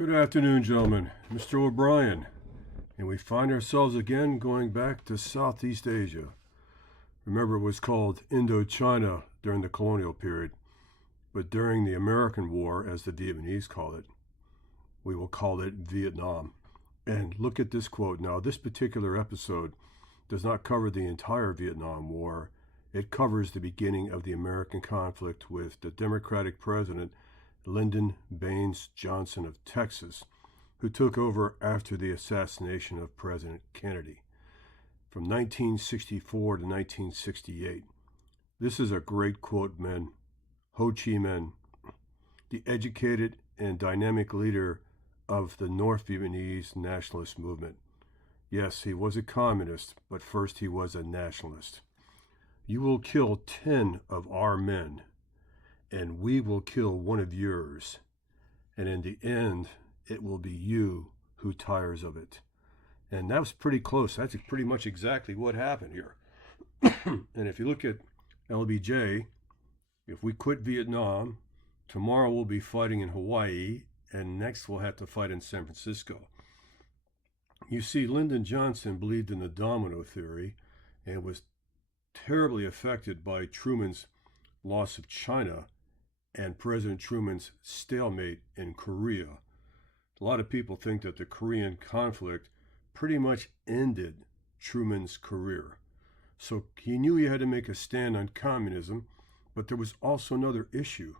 Good afternoon, gentlemen. Mr. O'Brien. And we find ourselves again going back to Southeast Asia. Remember, it was called Indochina during the colonial period, but during the American War, as the Vietnamese call it, we will call it Vietnam. And look at this quote. Now, this particular episode does not cover the entire Vietnam War. It covers the beginning of the American conflict with the Democratic president, Lyndon Baines Johnson of Texas, who took over after the assassination of President Kennedy from 1964 to 1968. This is a great quote, men. Ho Chi Minh, the educated and dynamic leader of the North Vietnamese nationalist movement. Yes, he was a communist, but first he was a nationalist. You will kill 10 of our men, and we will kill one of yours, and in the end, it will be you who tires of it. And that was pretty close. That's pretty much exactly what happened here. And if you look at LBJ, if we quit Vietnam, tomorrow we'll be fighting in Hawaii, and next we'll have to fight in San Francisco. You see, Lyndon Johnson believed in the domino theory and was terribly affected by Truman's loss of China and President Truman's stalemate in Korea. A lot of people think that the Korean conflict pretty much ended Truman's career. So he knew he had to make a stand on communism, but there was also another issue,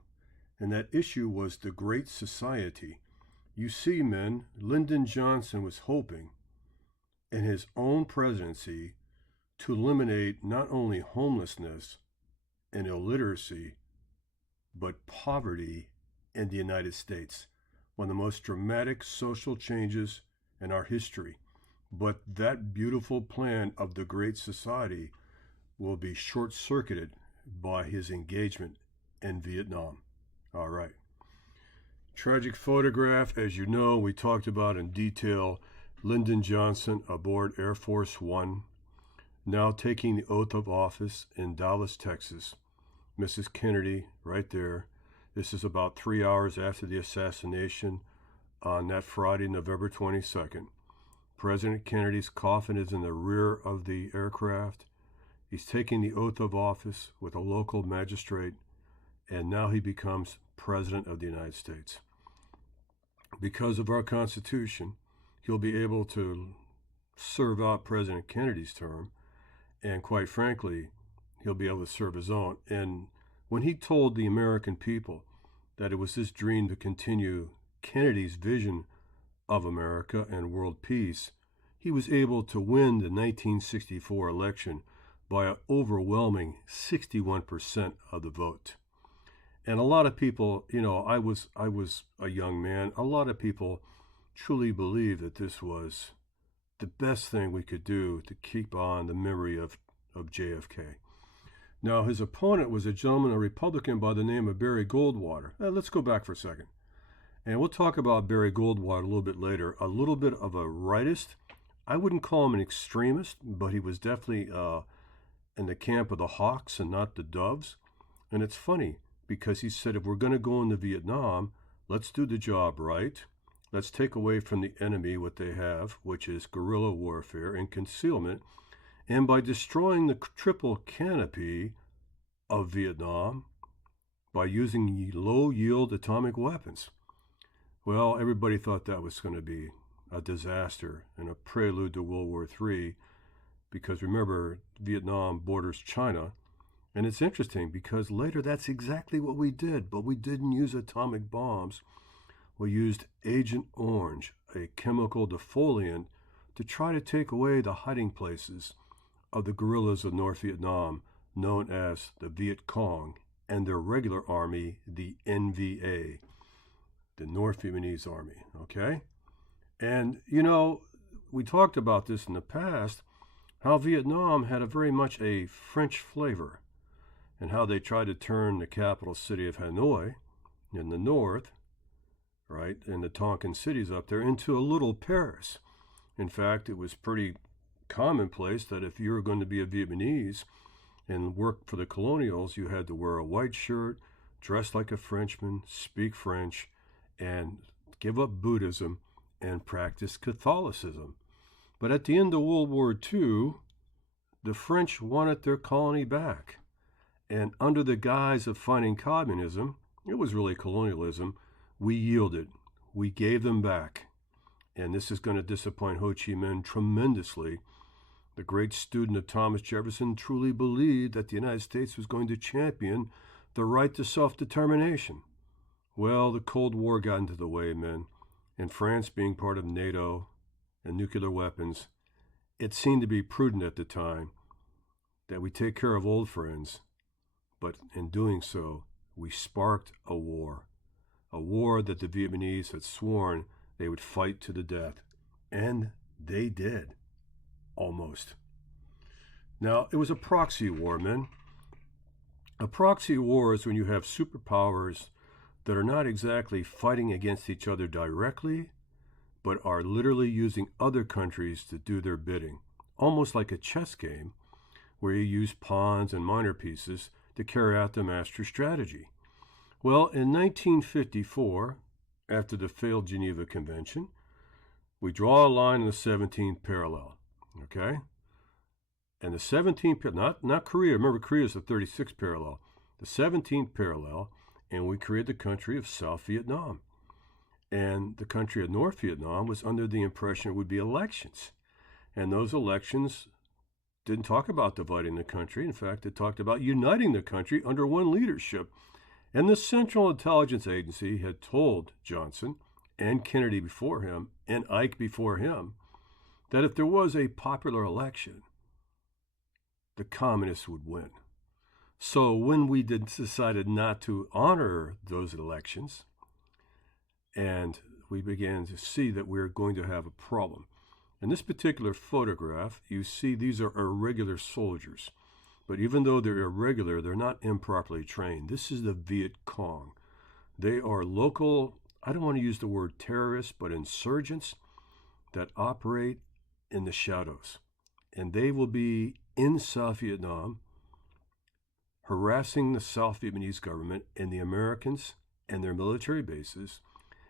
and that issue was the Great Society. You see, men, Lyndon Johnson was hoping in his own presidency to eliminate not only homelessness and illiteracy, but poverty in the United States, one of the most dramatic social changes in our history. But that beautiful plan of the Great Society will be short-circuited by his engagement in Vietnam. All right. Tragic photograph, as you know, we talked about in detail Lyndon Johnson aboard Air Force One, now taking the oath of office in Dallas, Texas. Mrs. Kennedy, right there. This is about 3 hours after the assassination on that Friday, November 22nd. President Kennedy's coffin is in the rear of the aircraft. He's taking the oath of office with a local magistrate, and now he becomes President of the United States. Because of our Constitution, he'll be able to serve out President Kennedy's term, and quite frankly, he'll be able to serve his own. And when he told the American people that it was his dream to continue Kennedy's vision of America and world peace, he was able to win the 1964 election by an overwhelming 61% of the vote. And a lot of people, I was a young man, a lot of people truly believed that this was the best thing we could do to keep on the memory of JFK. Now, his opponent was a gentleman, a Republican by the name of Barry Goldwater. Let's go back for a second. And we'll talk about Barry Goldwater a little bit later. A little bit of a rightist. I wouldn't call him an extremist, but he was definitely in the camp of the Hawks and not the Doves. And it's funny, because he said, if we're going to go into Vietnam, let's do the job right. Let's take away from the enemy what they have, which is guerrilla warfare and concealment. And by destroying the triple canopy of Vietnam, by using low-yield atomic weapons. Well, everybody thought that was going to be a disaster and a prelude to World War III, because remember, Vietnam borders China. And it's interesting because later that's exactly what we did, but we didn't use atomic bombs. We used Agent Orange, a chemical defoliant, to try to take away the hiding places of the guerrillas of North Vietnam, known as the Viet Cong, and their regular army, the NVA, the North Vietnamese Army, okay? And, we talked about this in the past, how Vietnam had a very much a French flavor, and how they tried to turn the capital city of Hanoi in the north, right, and the Tonkin cities up there, into a little Paris. In fact, it was pretty commonplace that if you were going to be a Vietnamese and work for the colonials, you had to wear a white shirt, dress like a Frenchman, speak French, and give up Buddhism, and practice Catholicism. But at the end of World War II, the French wanted their colony back. And under the guise of fighting communism, it was really colonialism, we yielded. We gave them back. And this is going to disappoint Ho Chi Minh tremendously. The great student of Thomas Jefferson truly believed that the United States was going to champion the right to self-determination. Well, the Cold War got into the way, men, and France being part of NATO and nuclear weapons, it seemed to be prudent at the time that we take care of old friends, but in doing so, we sparked a war that the Vietnamese had sworn they would fight to the death, and they did, almost. Now, it was a proxy war, men. A proxy war is when you have superpowers that are not exactly fighting against each other directly, but are literally using other countries to do their bidding, almost like a chess game where you use pawns and minor pieces to carry out the master strategy. Well, in 1954, after the failed Geneva Convention, we draw a line in the 17th parallel, okay? And the 17th, not Korea, remember Korea is the 36th parallel, the 17th parallel, and we created the country of South Vietnam. And the country of North Vietnam was under the impression it would be elections. And those elections didn't talk about dividing the country. In fact, it talked about uniting the country under one leadership. And the Central Intelligence Agency had told Johnson and Kennedy before him and Ike before him that if there was a popular election, the communists would win. So when we decided not to honor those elections, and we began to see that we were going to have a problem. In this particular photograph, you see these are irregular soldiers. But even though they're irregular, they're not improperly trained. This is the Viet Cong. They are local, I don't want to use the word terrorists, but insurgents that operate in the shadows. And they will be in South Vietnam harassing the South Vietnamese government and the Americans and their military bases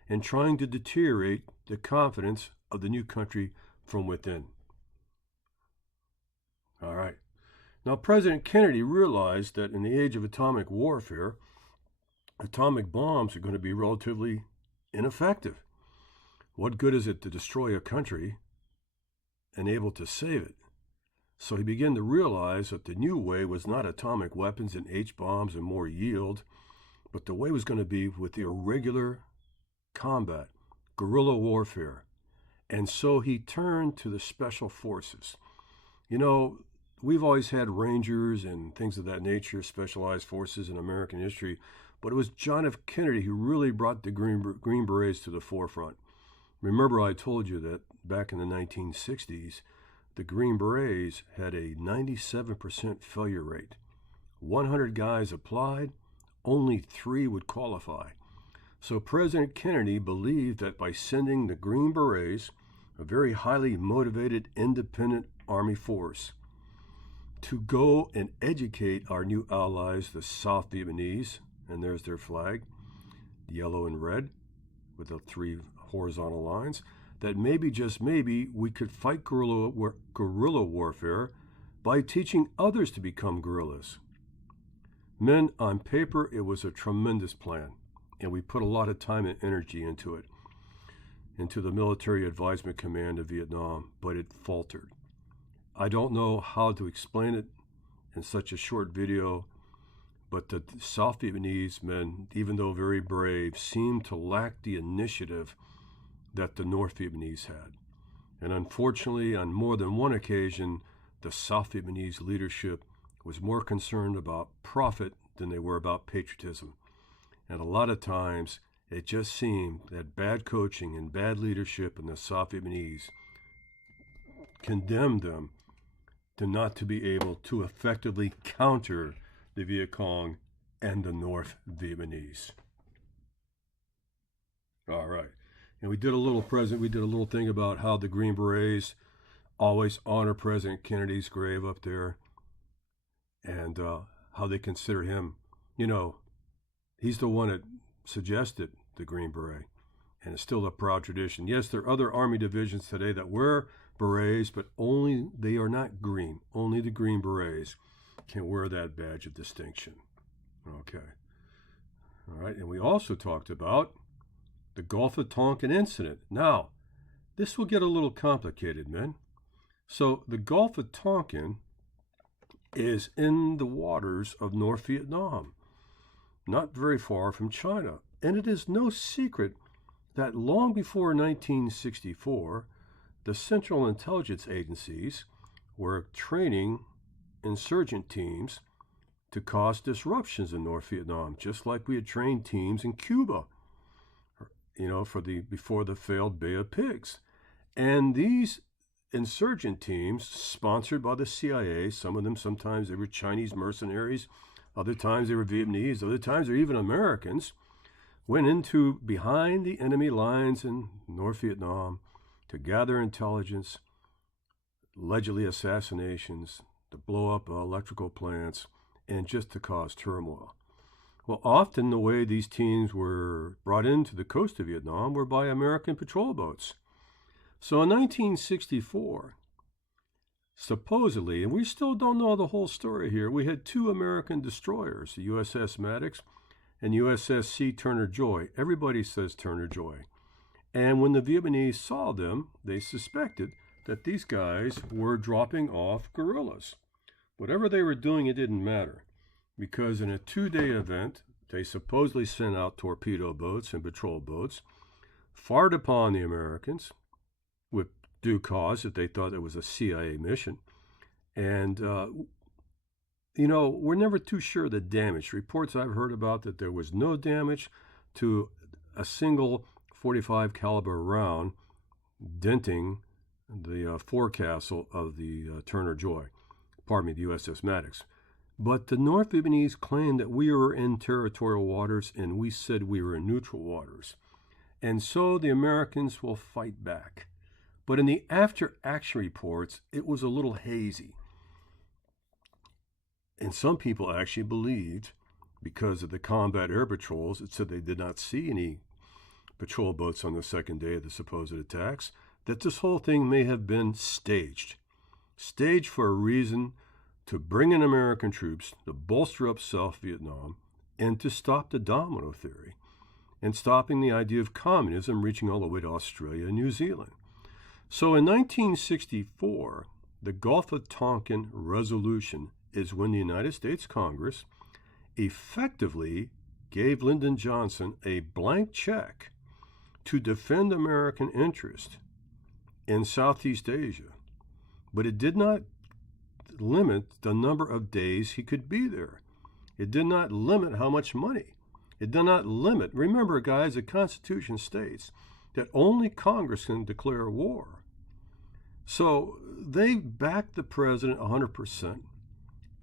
and trying to deteriorate the confidence of the new country from within. All right. Now, President Kennedy realized that in the age of atomic warfare, atomic bombs are going to be relatively ineffective. What good is it to destroy a country and able to save it? So he began to realize that the new way was not atomic weapons and H-bombs and more yield, but the way was going to be with the irregular combat, guerrilla warfare. And so he turned to the special forces. You know, we've always had Rangers and things of that nature, specialized forces in American history, but it was John F. Kennedy who really brought the Green Berets to the forefront. Remember, I told you that back in the 1960s, the Green Berets had a 97% failure rate. 100 guys applied, only 3 would qualify. So President Kennedy believed that by sending the Green Berets, a very highly motivated independent Army force, to go and educate our new allies, the South Vietnamese, and there's their flag, yellow and red, with the 3 horizontal lines, that maybe, just maybe, we could fight guerrilla warfare by teaching others to become guerrillas. Men, on paper, it was a tremendous plan, and we put a lot of time and energy into it, into the Military Advisement Command of Vietnam, but it faltered. I don't know how to explain it in such a short video, but the South Vietnamese men, even though very brave, seemed to lack the initiative that the North Vietnamese had. And unfortunately, on more than one occasion, the South Vietnamese leadership was more concerned about profit than they were about patriotism. And a lot of times, it just seemed that bad coaching and bad leadership in the South Vietnamese condemned them to not to be able to effectively counter the Viet Cong and the North Vietnamese. All right. And we did a little thing about how the Green Berets always honor President Kennedy's grave up there, and how they consider him, you know, he's the one that suggested the Green Beret. and it's still a proud tradition. Yes, there are other Army divisions today that wear berets, but only they are not green. Only the Green Berets can wear that badge of distinction. Okay. All right, and we also talked about the Gulf of Tonkin incident. Now, this will get a little complicated, men. So the Gulf of Tonkin is in the waters of North Vietnam, not very far from China. And it is no secret that long before 1964, the Central Intelligence Agencies were training insurgent teams to cause disruptions in North Vietnam, just like we had trained teams in Cuba, before the failed Bay of Pigs. And these insurgent teams, sponsored by the CIA, some of them, sometimes they were Chinese mercenaries, other times they were Vietnamese, other times they were even Americans, went into behind the enemy lines in North Vietnam to gather intelligence, allegedly assassinations, to blow up electrical plants, and just to cause turmoil. Well, often the way these teams were brought into the coast of Vietnam were by American patrol boats. So in 1964, supposedly, and we still don't know the whole story here, we had two American destroyers, the USS Maddox and USS C. Turner Joy. Everybody says Turner Joy. And when the Vietnamese saw them, they suspected that these guys were dropping off guerrillas. Whatever they were doing, it didn't matter, because in a 2-day event, they supposedly sent out torpedo boats and patrol boats, fired upon the Americans with due cause that they thought it was a CIA mission. And, we're never too sure of the damage. Reports I've heard about that there was no damage to a single 45 caliber round denting the forecastle of the Turner Joy. The USS Maddox. But the North Vietnamese claimed that we were in territorial waters and we said we were in neutral waters. And so the Americans will fight back. But in the after-action reports, it was a little hazy. And some people actually believed, because of the combat air patrols, it said they did not see any patrol boats on the second day of the supposed attacks, that this whole thing may have been staged. Staged for a reason to bring in American troops, to bolster up South Vietnam, and to stop the domino theory, and stopping the idea of communism reaching all the way to Australia and New Zealand. So in 1964, the Gulf of Tonkin Resolution is when the United States Congress effectively gave Lyndon Johnson a blank check to defend American interest in Southeast Asia. But it did not limit the number of days he could be there. It did not limit how much money. It did not limit. Remember, guys, the Constitution states that only Congress can declare war. So they backed the president 100%.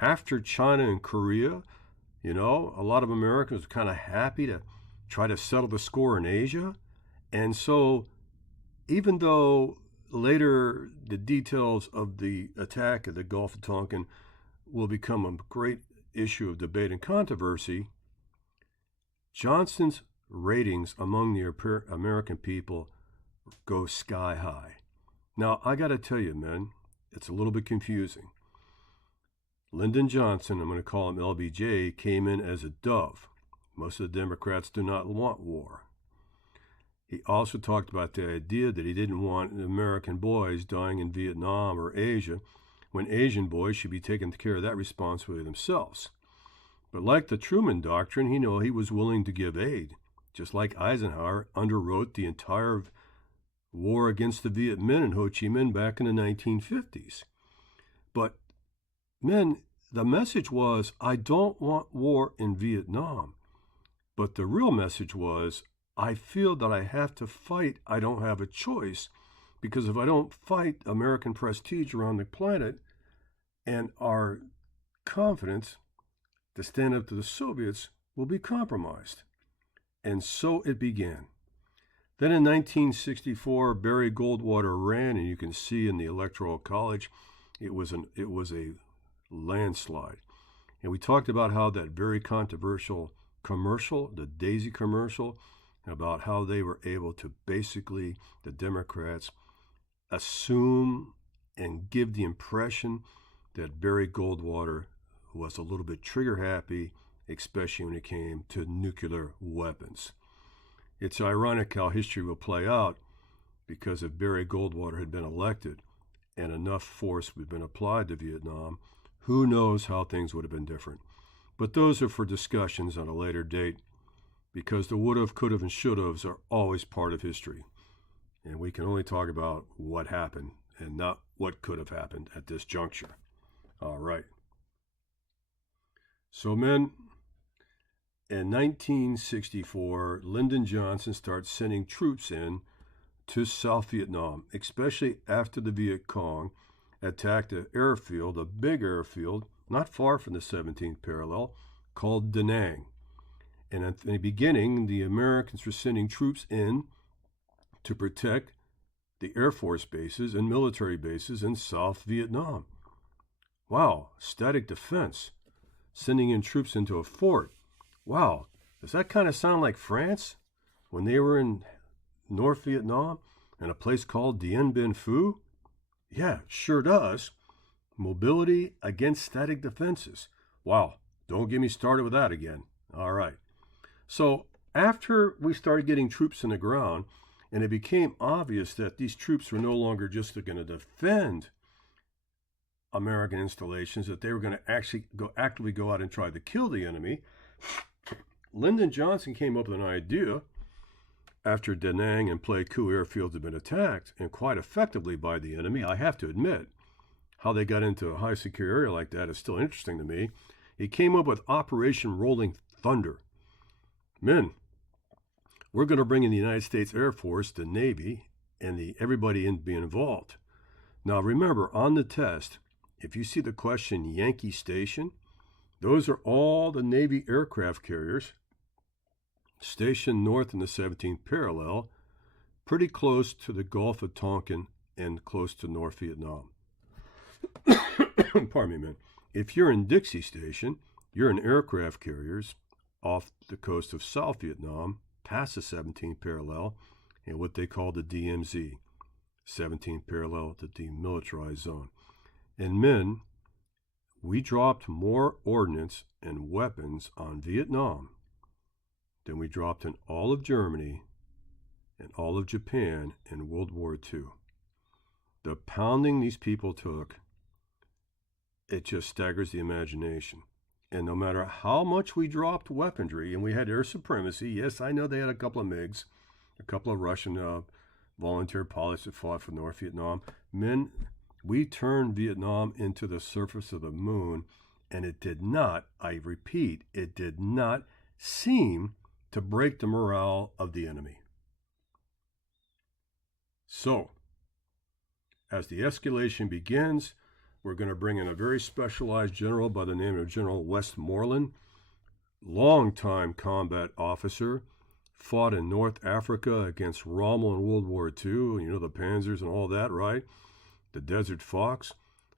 After China and Korea, a lot of Americans were kind of happy to try to settle the score in Asia. And so even though later the details of the attack at the Gulf of Tonkin will become a great issue of debate and controversy, Johnson's ratings among the American people go sky high. Now, I got to tell you, men, it's a little bit confusing. Lyndon Johnson, I'm going to call him LBJ, came in as a dove. Most of the Democrats do not want war. He also talked about the idea that he didn't want American boys dying in Vietnam or Asia, when Asian boys should be taking care of that responsibility themselves. But like the Truman Doctrine, he was willing to give aid, just like Eisenhower underwrote the entire war against the Viet Minh and Ho Chi Minh back in the 1950s. But, men, the message was, I don't want war in Vietnam. But the real message was, I feel that I have to fight. I don't have a choice, because if I don't fight, American prestige around the planet and our confidence to stand up to the Soviets will be compromised. And so it began. Then in 1964, Barry Goldwater ran, and you can see in the Electoral College, it was a landslide. And we talked about how that very controversial commercial, the Daisy commercial, about how they were able to basically, the Democrats, assume and give the impression that Barry Goldwater was a little bit trigger happy, especially when it came to nuclear weapons. It's ironic how history will play out, because if Barry Goldwater had been elected and enough force had been applied to Vietnam, who knows how things would have been different. But those are for discussions on a later date, because the would-have, could-have, and should-haves are always part of history. And we can only talk about what happened and not what could have happened at this juncture. All right. So, men, in 1964, Lyndon Johnson starts sending troops in to South Vietnam, especially after the Viet Cong attacked an airfield, a big airfield, not far from the 17th parallel, called Da Nang. And at the beginning, the Americans were sending troops in to protect the Air Force bases and military bases in South Vietnam. Wow, static defense, sending in troops into a fort. Wow, does that kind of sound like France when they were in North Vietnam in a place called Dien Bien Phu? Yeah, sure does. Mobility against static defenses. Wow, don't get me started with that again. All right. So after we started getting troops in the ground, and it became obvious that these troops were no longer just going to defend American installations, that they were going to actually actively go out and try to kill the enemy, Lyndon Johnson came up with an idea after Da Nang and Pleiku airfields had been attacked, and quite effectively by the enemy. I have to admit, how they got into a high secure area like that is still interesting to me. He came up with Operation Rolling Thunder. Men, we're going to bring in the United States Air Force, the Navy, and everybody be involved. Now remember, on the test, if you see the question Yankee Station, those are all the Navy aircraft carriers stationed north in the 17th parallel, pretty close to the Gulf of Tonkin and close to North Vietnam. Pardon me, man. If you're in Dixie Station, you're in aircraft carriers off the coast of South Vietnam, past the 17th parallel, and what they call the DMZ, 17th parallel, the demilitarized zone. And men, we dropped more ordnance and weapons on Vietnam than we dropped in all of Germany and all of Japan in World War II. The pounding these people took, it just staggers the imagination. And no matter how much we dropped weaponry, and we had air supremacy, yes, I know they had a couple of MiGs, a couple of Russian volunteer pilots that fought for North Vietnam. Men, we turned Vietnam into the surface of the moon, and it did not, I repeat, it did not seem to break the morale of the enemy. So, as the escalation begins, we're going to bring in a very specialized general by the name of General Westmoreland, longtime combat officer, fought in North Africa against Rommel in World War II, you know, the Panzers and all that, right? The Desert Fox.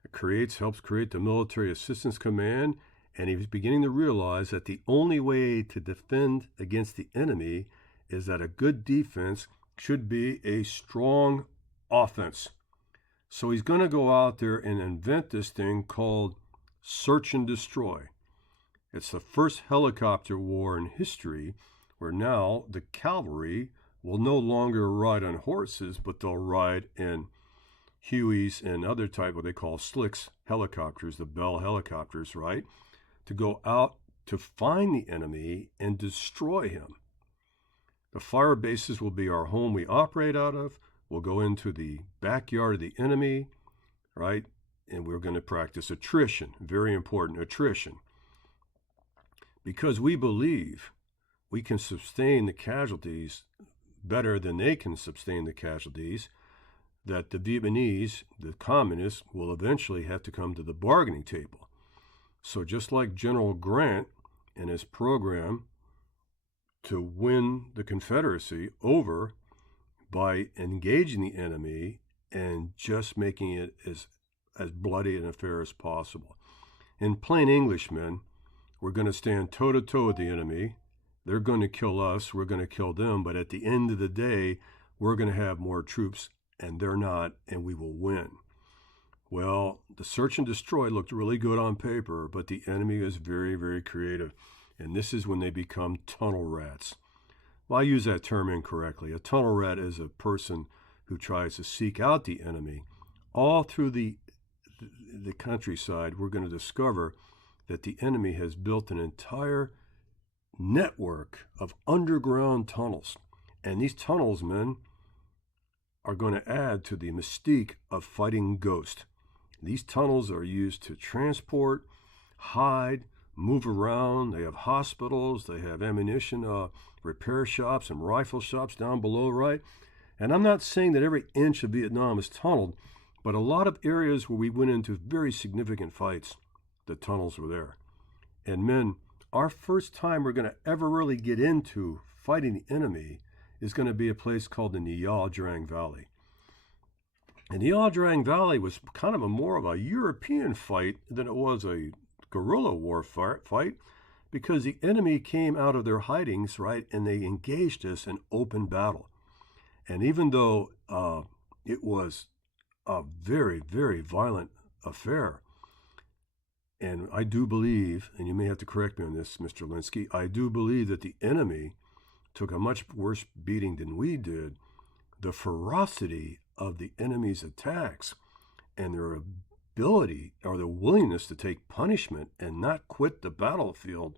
It helps create the Military Assistance Command, and he was beginning to realize that the only way to defend against the enemy is that a good defense should be a strong offense. So he's going to go out there and invent this thing called search and destroy. It's the first helicopter war in history where now the cavalry will no longer ride on horses, but they'll ride in Hueys and other type, what they call slicks helicopters, the Bell helicopters, right? To go out to find the enemy and destroy him. The fire bases will be our home we operate out of. We'll go into the backyard of the enemy, right? And we're going to practice attrition, very important, attrition. Because we believe we can sustain the casualties better than they can sustain the casualties, that the Vietnamese, the communists, will eventually have to come to the bargaining table. So just like General Grant and his program to win the Confederacy over by engaging the enemy and just making it as bloody an affair as possible. In plain English, men, we're going to stand toe-to-toe with the enemy. They're going to kill us, we're going to kill them, but at the end of the day, we're going to have more troops, and they're not, and we will win. Well, the search and destroy looked really good on paper, but the enemy is very, very creative, and this is when they become tunnel rats. Well, I use that term incorrectly. A tunnel rat is a person who tries to seek out the enemy. All through the countryside, we're going to discover that the enemy has built an entire network of underground tunnels. And these tunnels, men, are going to add to the mystique of fighting ghosts. These tunnels are used to transport, hide, move around. They have hospitals, they have ammunition repair shops and rifle shops down below, right? And I'm not saying that every inch of Vietnam is tunneled, but a lot of areas where we went into very significant fights, the tunnels were there. And men, our first time we're going to ever really get into fighting the enemy is going to be a place called the Nha Drang Valley. And the Nha Drang Valley was kind of more of a European fight than it was a guerrilla war fight, because the enemy came out of their hidings, right, and they engaged us in open battle. And even though it was a very, very violent affair, and I do believe, and you may have to correct me on this, Mr. Linsky, I do believe that the enemy took a much worse beating than we did. The ferocity of the enemy's attacks and their ability or the willingness to take punishment and not quit the battlefield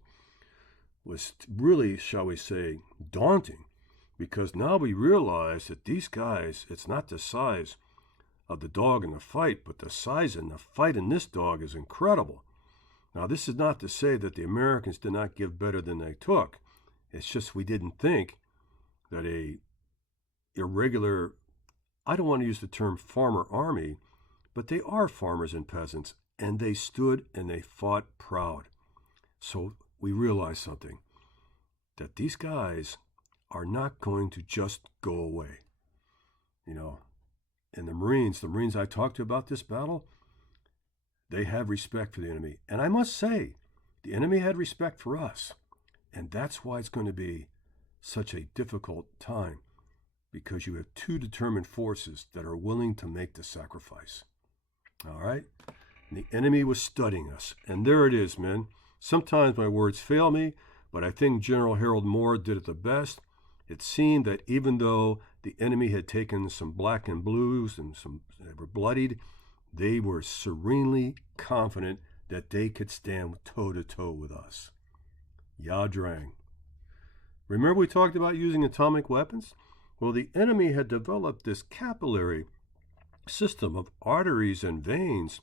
was really, shall we say, daunting, because now we realize that these guys, it's not the size of the dog in the fight, but the size and the fight in this dog is incredible. Now, this is not to say that the Americans did not give better than they took. It's just we didn't think that a irregular, I don't want to use the term farmer army, but they are farmers and peasants, and they stood and they fought proud. So we realized something, that these guys are not going to just go away. You know, and the Marines I talked to about this battle, they have respect for the enemy. And I must say, the enemy had respect for us. And that's why it's going to be such a difficult time, because you have two determined forces that are willing to make the sacrifice. All right? And the enemy was studying us. And there it is, men. Sometimes my words fail me, but I think General Harold Moore did it the best. It seemed that even though the enemy had taken some black and blues and they were bloodied, they were serenely confident that they could stand toe-to-toe with us. Nha Drang. Remember we talked about using atomic weapons? Well, the enemy had developed this capillary system of arteries and veins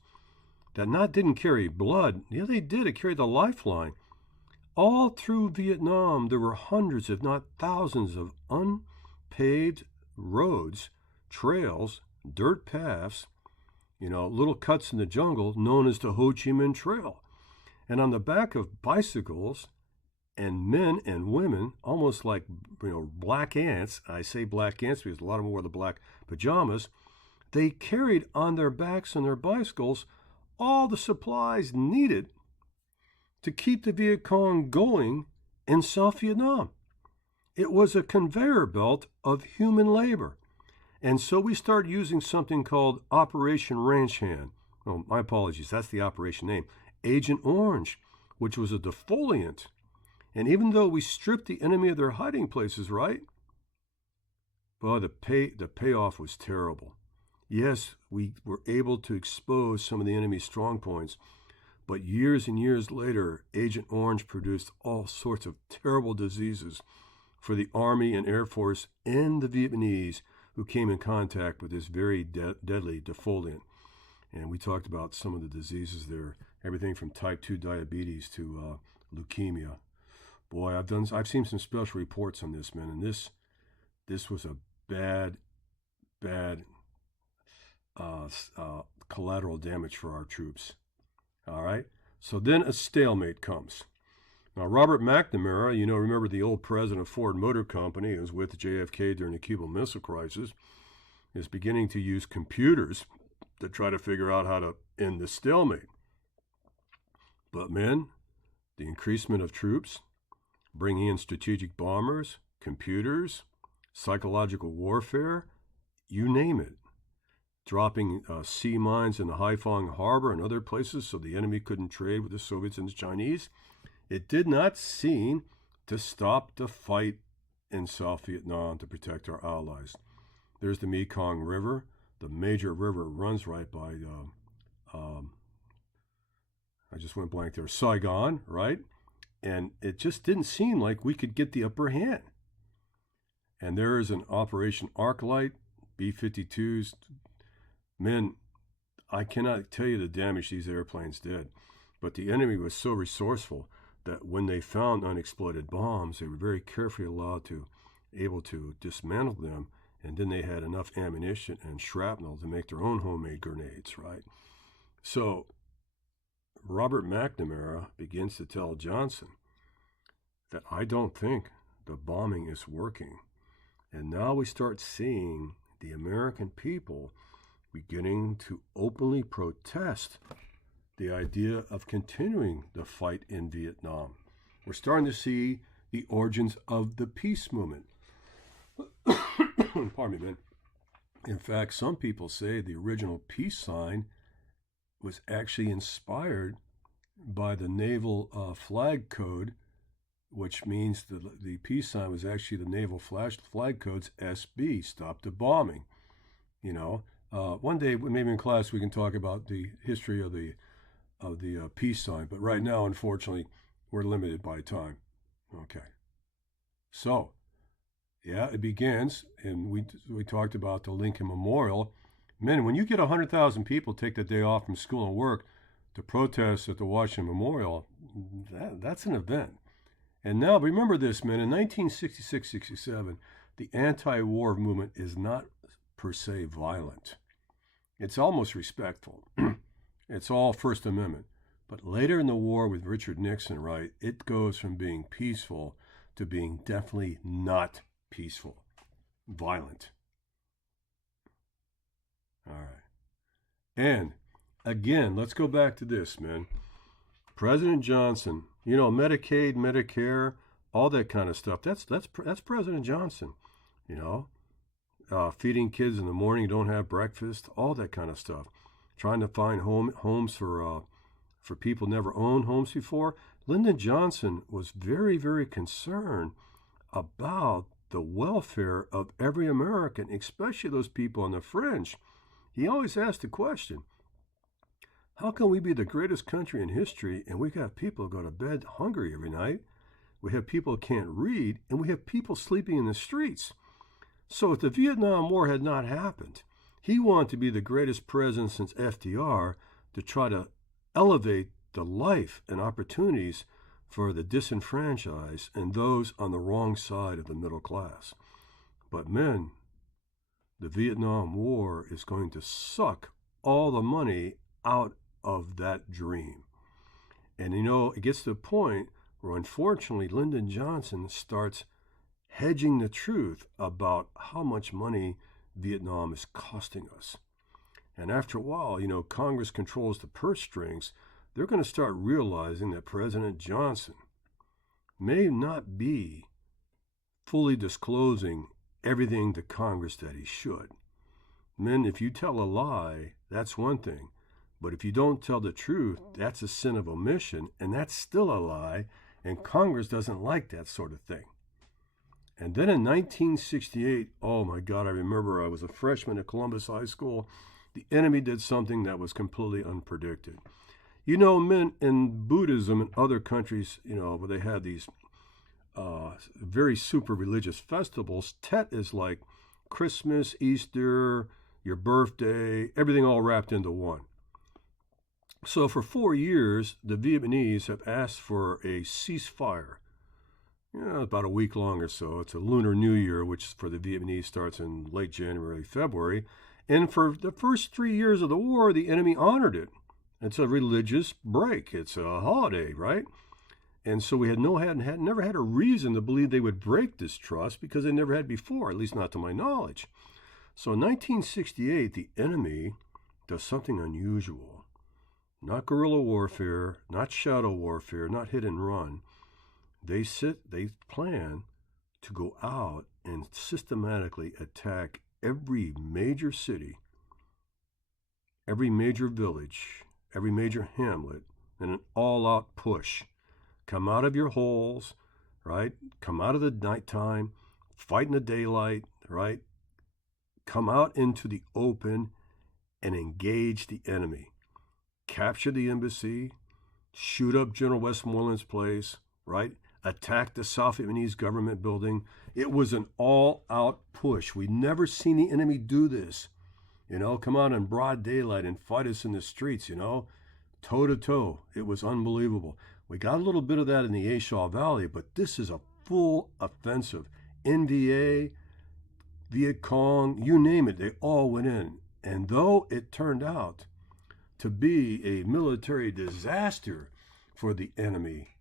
that didn't carry blood. Yeah, they did. It carried the lifeline. All through Vietnam, there were hundreds, if not thousands, of unpaved roads, trails, dirt paths, little cuts in the jungle known as the Ho Chi Minh Trail. And on the back of bicycles, and men and women, almost like black ants, I say black ants because a lot of them wore the black pajamas, they carried on their backs and their bicycles all the supplies needed to keep the Viet Cong going in South Vietnam. It was a conveyor belt of human labor. And so we started using something called Operation Ranch Hand. Oh, my apologies, that's the operation name. Agent Orange, which was a defoliant. And even though we stripped the enemy of their hiding places, right? Well, the payoff was terrible. Yes, we were able to expose some of the enemy's strong points, but years and years later, Agent Orange produced all sorts of terrible diseases for the Army and Air Force and the Vietnamese who came in contact with this very deadly defoliant. And we talked about some of the diseases there, everything from type 2 diabetes to leukemia. Boy, I've seen some special reports on this, man, and this was a bad collateral damage for our troops. All right, so then a stalemate comes. Now, Robert McNamara, remember the old president of Ford Motor Company, who was with JFK during the Cuban Missile Crisis, is beginning to use computers to try to figure out how to end the stalemate. But men, the increasement of troops, bringing in strategic bombers, computers, psychological warfare, you name it. Dropping sea mines in the Haiphong Harbor and other places so the enemy couldn't trade with the Soviets and the Chinese. It did not seem to stop the fight in South Vietnam to protect our allies. There's the Mekong River. The major river runs right by, I just went blank there, Saigon, right? And it just didn't seem like we could get the upper hand. And there is an Operation Arclight, B-52s. Men, I cannot tell you the damage these airplanes did, but the enemy was so resourceful that when they found unexploded bombs, they were very carefully able to dismantle them, and then they had enough ammunition and shrapnel to make their own homemade grenades, right? So Robert McNamara begins to tell Johnson that I don't think the bombing is working. And now we start seeing the American people beginning to openly protest the idea of continuing the fight in Vietnam. We're starting to see the origins of the peace movement. Pardon me, man. In fact, some people say the original peace sign was actually inspired by the naval flag code, which means the peace sign was actually the naval flag code's SB, stop the bombing. You know, one day, maybe in class, we can talk about the history of the peace sign. But right now, unfortunately, we're limited by time. Okay. So, yeah, it begins, and we talked about the Lincoln Memorial. Men, when you get 100,000 people take the day off from school and work to protest at the Washington Memorial, that's an event. And now, remember this, men, in 1966-67, the anti-war movement is not per se violent. It's almost respectful. It's all First Amendment. But later in the war with Richard Nixon, right, it goes from being peaceful to being definitely not peaceful, violent. All right. And again, let's go back to this, man. President Johnson, you know, Medicaid, Medicare, all that kind of stuff. That's President Johnson, you know. Feeding kids in the morning, don't have breakfast, all that kind of stuff. Trying to find homes for people never owned homes before. Lyndon Johnson was very, very concerned about the welfare of every American, especially those people on the fringe. He always asked the question, how can we be the greatest country in history and we got people who go to bed hungry every night? We have people who can't read, and we have people sleeping in the streets. So if the Vietnam War had not happened, he wanted to be the greatest president since FDR to try to elevate the life and opportunities for the disenfranchised and those on the wrong side of the middle class. But men, the Vietnam War is going to suck all the money out of that dream. And you know, it gets to the point where unfortunately Lyndon Johnson starts hedging the truth about how much money Vietnam is costing us. And after a while, you know, Congress controls the purse strings. They're going to start realizing that President Johnson may not be fully disclosing everything to Congress that he should. Men, if you tell a lie, that's one thing. But if you don't tell the truth, that's a sin of omission, and that's still a lie, and Congress doesn't like that sort of thing. And then in 1968, oh my God, I remember I was a freshman at Columbus High School. The enemy did something that was completely unpredicted. You know, men, in Buddhism and other countries, you know, where they have these very super religious festivals, Tet is like Christmas, Easter, your birthday, everything all wrapped into one. So for 4 years, the Vietnamese have asked for a ceasefire. About a week long or so. It's a Lunar New Year, which for the Vietnamese starts in late January, February. And for the first 3 years of the war, the enemy honored it. It's a religious break. It's a holiday, right? And so we never had a reason to believe they would break this trust because they never had before, at least not to my knowledge. So in 1968, the enemy does something unusual. Not guerrilla warfare, not shadow warfare, not hit and run. They plan to go out and systematically attack every major city, every major village, every major hamlet, in an all-out push. Come out of your holes, right? Come out of the nighttime, fight in the daylight, right? Come out into the open and engage the enemy. Capture the embassy, shoot up General Westmoreland's place, right? Attack the South Vietnamese government building. It was an all-out push. We've never seen the enemy do this. Come out in broad daylight and fight us in the streets, toe-to-toe. It was unbelievable. We got a little bit of that in the A Shaw Valley, but this is a full offensive. NVA, Viet Cong, you name it, they all went in. And though it turned out to be a military disaster for the enemy,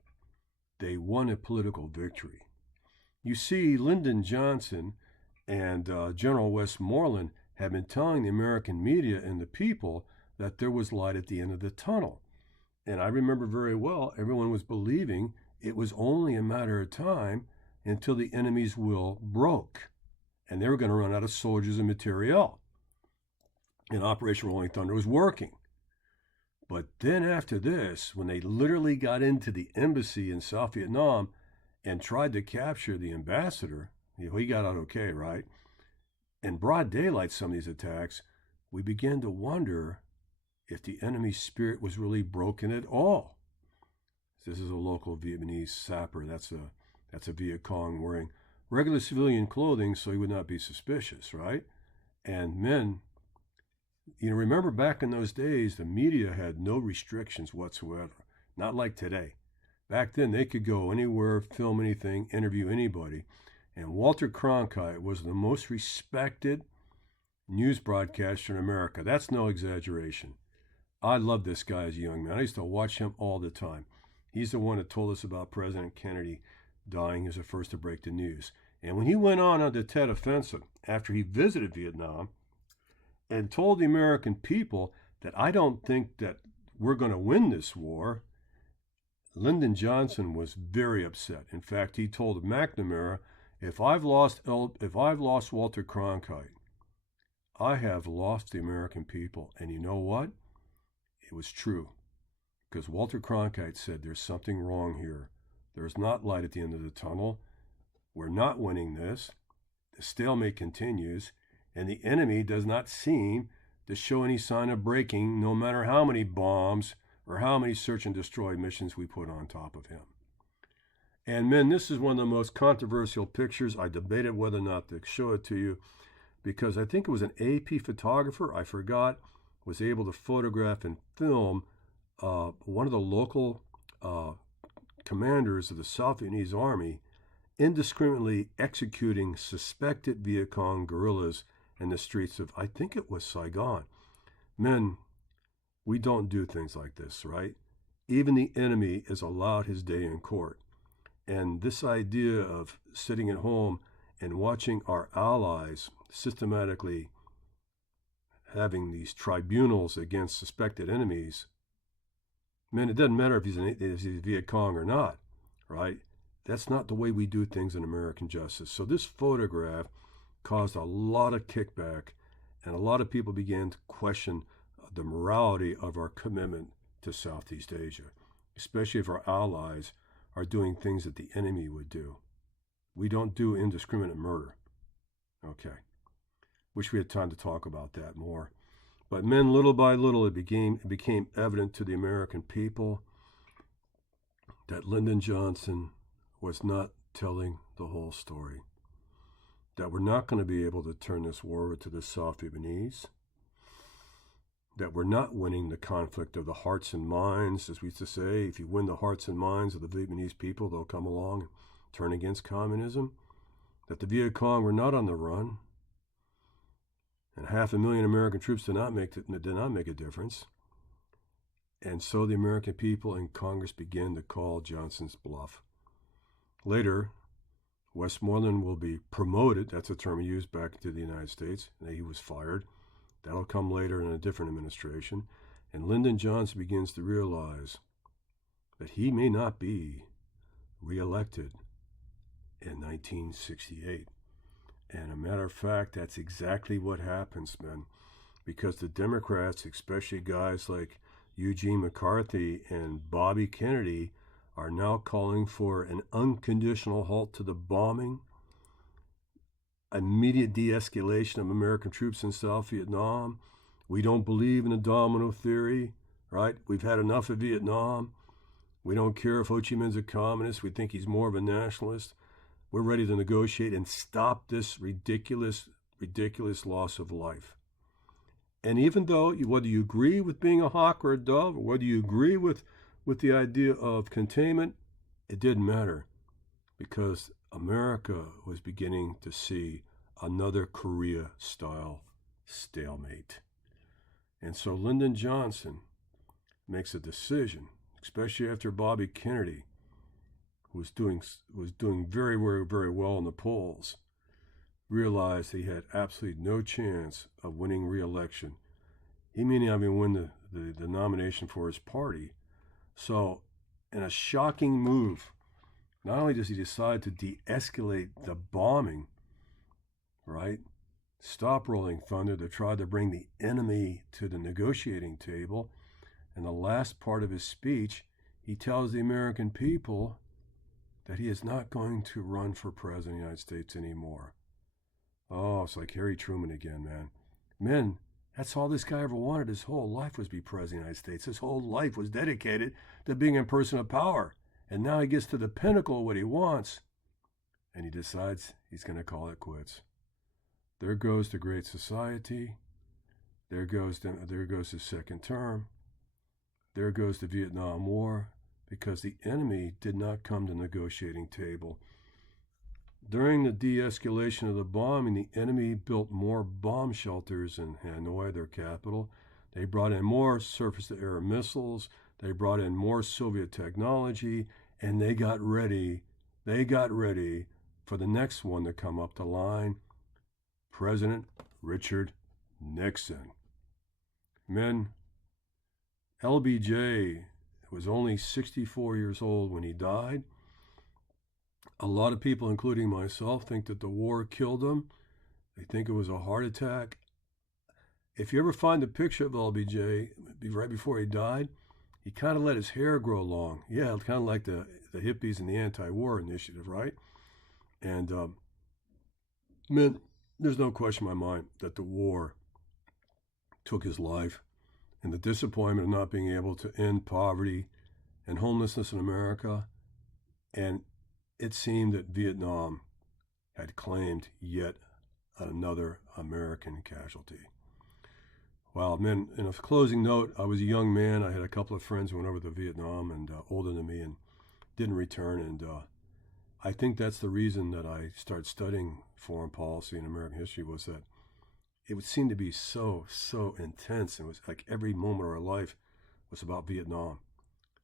they won a political victory. You see, Lyndon Johnson and General Westmoreland have been telling the American media and the people that there was light at the end of the tunnel. And I remember very well, everyone was believing it was only a matter of time until the enemy's will broke. And they were going to run out of soldiers and materiel. And Operation Rolling Thunder was working. But then after this, when they literally got into the embassy in South Vietnam and tried to capture the ambassador, he got out okay, right? In broad daylight, some of these attacks, we began to wonder if the enemy's spirit was really broken at all. This is a local Vietnamese sapper. That's a Viet Cong wearing regular civilian clothing so he would not be suspicious, right? And men, remember back in those days, the media had no restrictions whatsoever. Not like today. Back then, they could go anywhere, film anything, interview anybody. And Walter Cronkite was the most respected news broadcaster in America. That's no exaggeration. I love this guy as a young man. I used to watch him all the time. He's the one that told us about President Kennedy dying as the first to break the news. And when he went on the Tet Offensive, after he visited Vietnam, and told the American people that I don't think that we're going to win this war, Lyndon Johnson was very upset. In fact, he told McNamara, if I've lost Walter Cronkite, I have lost the American people. And you know what? It was true. Because Walter Cronkite said there's something wrong here. There's not light at the end of the tunnel. We're not winning this. The stalemate continues. And the enemy does not seem to show any sign of breaking, no matter how many bombs or how many search and destroy missions we put on top of him. And men, this is one of the most controversial pictures. I debated whether or not to show it to you because I think it was an AP photographer, I forgot, was able to photograph and film one of the local commanders of the South Vietnamese Army indiscriminately executing suspected Viet Cong guerrillas in the streets of, I think it was Saigon. Men, we don't do things like this, right? Even the enemy is allowed his day in court. And this idea of sitting at home and watching our allies systematically having these tribunals against suspected enemies, man, it doesn't matter if he's Viet Cong or not, right? That's not the way we do things in American justice. So this photograph caused a lot of kickback, and a lot of people began to question the morality of our commitment to Southeast Asia, especially if our allies are doing things that the enemy would do. We don't do indiscriminate murder. Okay. Wish we had time to talk about that more. But men, little by little, it became evident to the American people that Lyndon Johnson was not telling the whole story. That we're not going to be able to turn this war over to the South Vietnamese. That we're not winning the conflict of the hearts and minds, as we used to say. If you win the hearts and minds of the Vietnamese people, they'll come along and turn against communism. That the Viet Cong were not on the run. And 500,000 American troops did not make a difference. And so the American people and Congress began to call Johnson's bluff. Later, Westmoreland will be promoted. That's a term he used back to the United States. And he was fired. That'll come later in a different administration. And Lyndon Johnson begins to realize that he may not be reelected in 1968. And a matter of fact, that's exactly what happens, man. Because the Democrats, especially guys like Eugene McCarthy and Bobby Kennedy, are now calling for an unconditional halt to the bombing, immediate de-escalation of American troops in South Vietnam. We don't believe in the domino theory, right? We've had enough of Vietnam. We don't care if Ho Chi Minh's a communist. We think he's more of a nationalist. We're ready to negotiate and stop this ridiculous loss of life. And even though, whether you agree with being a hawk or a dove, or whether you agree with the idea of containment, it didn't matter, because America was beginning to see another Korea-style stalemate. And so Lyndon Johnson makes a decision, especially after Bobby Kennedy was doing very, very, very well in the polls, realized he had absolutely no chance of winning re-election. He may not even win the nomination for his party. So, in a shocking move, not only does he decide to de-escalate the bombing, right? Stop rolling thunder to try to bring the enemy to the negotiating table. In the last part of his speech, he tells the American people that he is not going to run for president of the United States anymore. Oh, it's like Harry Truman again, man. Men, that's all this guy ever wanted his whole life, was be president of the United States. His whole life was dedicated to being a person of power. And now he gets to the pinnacle of what he wants, and he decides he's going to call it quits. There goes the Great Society. There goes his second term. There goes the Vietnam War, because the enemy did not come to the negotiating table. During the de-escalation of the bombing, the enemy built more bomb shelters in Hanoi, their capital. They brought in more surface-to-air missiles. They brought in more Soviet technology, and they got ready for the next one to come up the line, President Richard Nixon. Men, LBJ was only 64 years old when he died. A lot of people, including myself, think that the war killed him. They think it was a heart attack. If you ever find a picture of LBJ right before he died, he kind of let his hair grow long. Yeah, kind of like the hippies and the anti-war initiative, right? And, man, there's no question in my mind that the war took his life, and the disappointment of not being able to end poverty and homelessness in America. And it seemed that Vietnam had claimed yet another American casualty. Wow, man, in a closing note, I was a young man. I had a couple of friends who went over to Vietnam and older than me and didn't return. And I think that's the reason that I started studying foreign policy and American history, was that it would seem to be so intense. It was like every moment of our life was about Vietnam.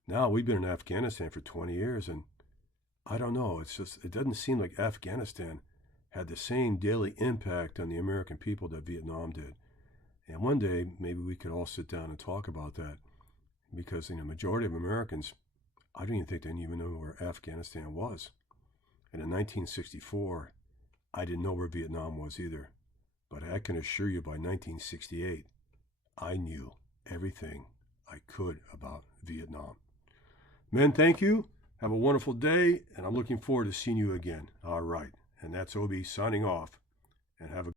Now we've been in Afghanistan for 20 years, and I don't know. It doesn't seem like Afghanistan had the same daily impact on the American people that Vietnam did. And one day, maybe we could all sit down and talk about that, because the majority of Americans, I don't even think they even know where Afghanistan was. And in 1964, I didn't know where Vietnam was either. But I can assure you, by 1968, I knew everything I could about Vietnam. Men, thank you. Have a wonderful day, and I'm looking forward to seeing you again. All right. And that's Obi signing off. And have a